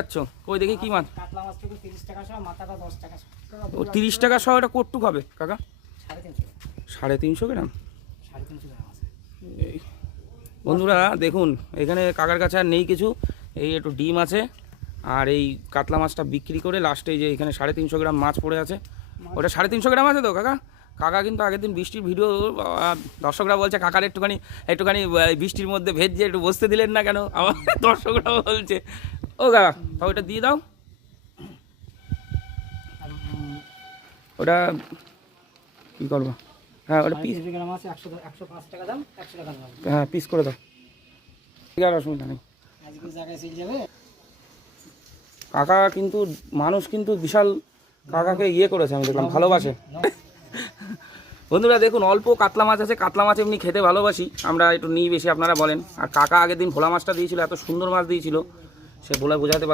বেচছ? কই দেখি কি মাছ? কাতলা মাছ থেকে 30 টাকা সহ, মাথাটা 10 টাকা। ও 30 টাকা সহ। এটা কটুক হবে কাকা? 350 গ্রাম। 350 গ্রাম আছে। এই বন্ধুরা দেখুন, এখানে কাকার কাছে আর নেই কিছু, এই একটু ডিম আছে আর এই কাতলা মাছটা বিক্রি করে লাস্টে যে এখানে 350 গ্রাম মাছ পড়ে আছে। ওটা 350 গ্রাম আছে তো কাকা? কাকা কিন্তু আগের দিন বৃষ্টির ভিডিও, দর্শকরা বলছে কাকার একটুখানি বৃষ্টির মধ্যে ভেজে একটু বসতে দিলেন না কেন? আমার দর্শকরা বলছে। ও কাকা তা ওইটা দিয়ে দাও। ওটা কী করবো? হ্যাঁ ওটা পিস, 350 গ্রাম আছে, 105 টাকা দাম, 100 টাকা দাম। হ্যাঁ পিস করে দাও। ঠিক আছে, অসুবিধা নেই। আজকে জায়গায় চলে যাবে। কাকা কিন্তু মানুষ কিন্তু বিশাল কাকাকে ইয়ে করেছে, আমি দেখলাম ভালোবাসে। বন্ধুরা দেখুন, অল্প কাতলা মাছ আছে। কাতলা মাছ এমনি খেতে ভালোবাসি আমরা, একটু নিই বেশি, আপনারা বলেন। আর কাকা আগের দিন ভোলা মাছটা দিয়েছিল, এত সুন্দর মাছ দিয়েছিল, সে বলে বোঝাতে পারবো।